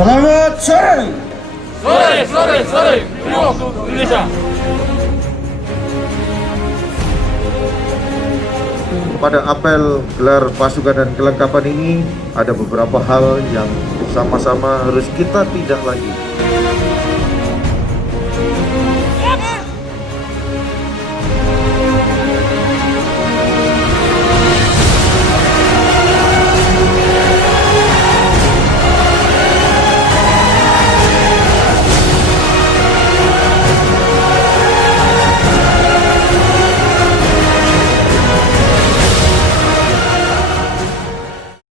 Selamat sore. Sore. Waktu Indonesia. Pada apel gelar pasukan dan kelengkapan ini ada beberapa hal yang sama-sama harus kita tindak lanjuti.